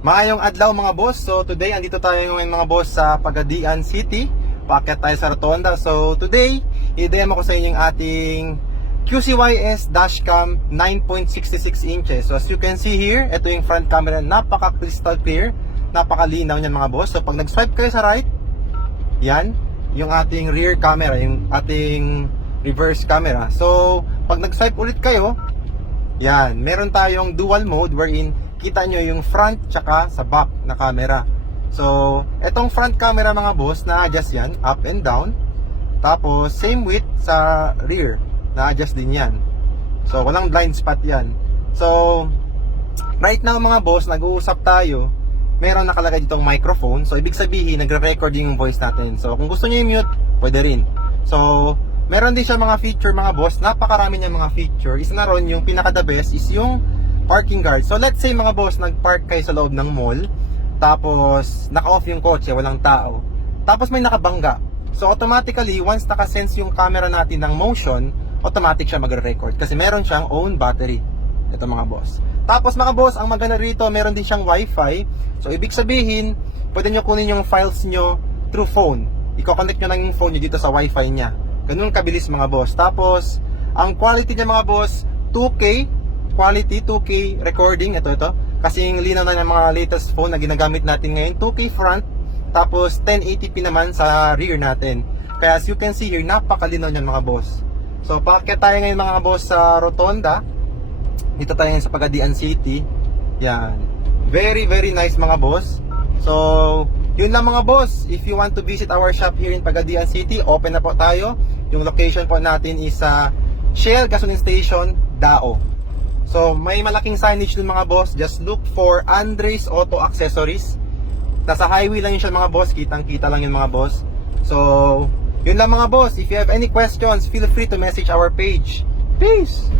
Maayong adlaw mga boss. So today andito tayo ngayon mga boss sa Pagadian City. Paakyat tayo sa Rotonda. So today, i-demo ko sa inyo yung ating QCYS dashcam 9.66 inches. So as you can see here, ito yung front camera, napaka crystal clear, napakalinaw niyan mga boss. So pag nag-swipe kayo sa right, yan, yung ating rear camera, yung ating reverse camera. So pag nag-swipe ulit kayo, yan, meron tayong dual mode wherein kita nyo yung front tsaka sa back na camera. So, etong front camera mga boss, na-adjust yan, up and down. Tapos, same width sa rear, na-adjust din yan. So, walang blind spot yan. So, right now mga boss, nag-uusap tayo. Meron nakalagay ditong microphone. So, ibig sabihin, nagre-record yung voice natin. So, kung gusto nyo i-mute, pwede rin. So, meron din siya mga feature mga boss. Napakarami niya mga feature. Isa na ron, yung pinaka-the best is yung parking guard. So let's say mga boss, nag-park kayo sa loob ng mall, tapos naka-off yung kotse, walang tao, tapos may nakabangga. So automatically, once naka-sense yung camera natin ng motion, automatic siya magre-record kasi meron siyang own battery. Ito mga boss. Tapos mga boss, ang maganda rito, meron din siyang wifi. So ibig sabihin, pwede nyo kunin yung files nyo through phone. Iko-connect nyo lang yung phone nyo dito sa wifi nya. Ganun kabilis mga boss. Tapos, ang quality niya mga boss, 2K quality, 2K recording, ito kasi yung linaw na ng mga latest phone na ginagamit natin ngayon, 2K front, tapos 1080p naman sa rear natin. Kaya as you can see here, napakalinaw niyan mga boss. So paakyat tayo ngayon mga boss sa Rotonda. Dito tayo ngayon sa Pagadian City. Yan, very nice mga boss. So yun lang mga boss. If you want to visit our shop here in Pagadian City, open na po tayo. Yung location po natin is sa Shell Gasoline Station, Dao. So, may malaking signage dun mga boss. Just look for Andres Auto Accessories. Nasa highway lang yun siya mga boss. Kitang-kita lang yun mga boss. So, yun lang mga boss. If you have any questions, feel free to message our page. Peace!